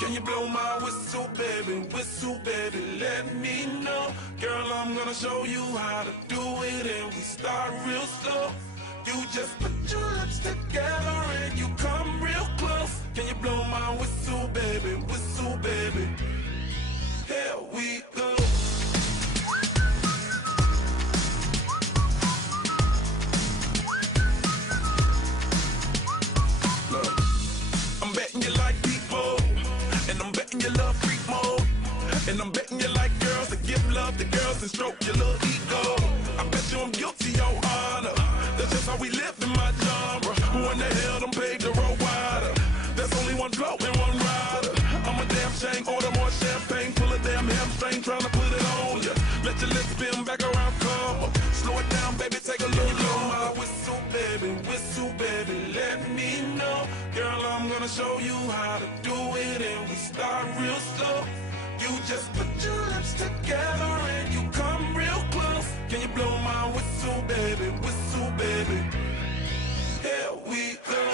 Can you blow my whistle, baby, let me know. Girl, I'm gonna show you how to do it, and we start real slow. You just put your lips together and you come real close. Can you blow my whistle, baby, here we go. Look, I'm betting you like people, and I'm betting you love freak mode, and I'm betting you like girls that give love to girls and stroke your little ego. I bet you I'm guilty, your honor. That's just how we live in my genre. Who in the hell done paved the road wider? There's only one blow and one rider. I'm a damn shame, order more champagne, pull a damn hamstring, trying to put it on ya. Let your lips spin back around, come up. Slow it down, baby, take a little blow my whistle, baby, let me know. Girl, I'm gonna show you how to do it, and we start real slow. You just put your lips together and you come real close. Can you blow my whistle, baby, here we go.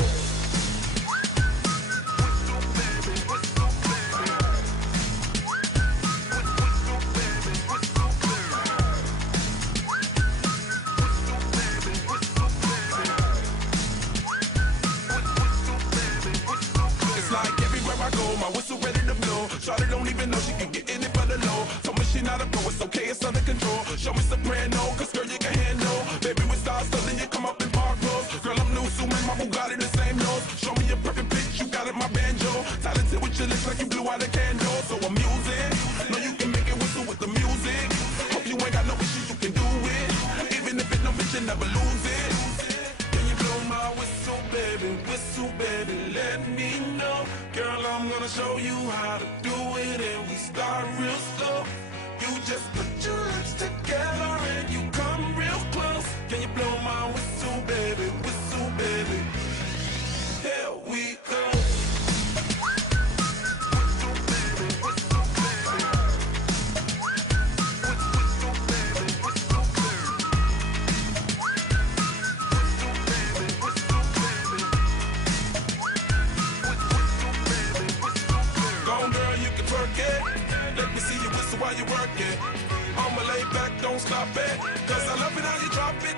My whistle ready to blow. Shawty don't even know she can get in it for the low. Told me she not a pro, it's okay, it's under control. Show me soprano, cause girl you can handle. Baby with stars, so then you come up in park clothes. Girl I'm new, so man, my Bugatti the same nose. Show me a perfect pitch, you got it, my banjo. Talented with your lips like you blew out a candle. So I'm using, know you can make it whistle with the music. Hope you ain't got no issues, you can do it. Even if it don't fit, you never lose it. Can you blow my whistle, baby, let me know. Girl, I'm gonna show you how to do it, and we start real slow. You just put your lips together and you come real close. Can you blow my whistle, baby, here we go. Let me see you whistle while you work it. I'ma lay back, don't stop it, cause I love it how you drop it.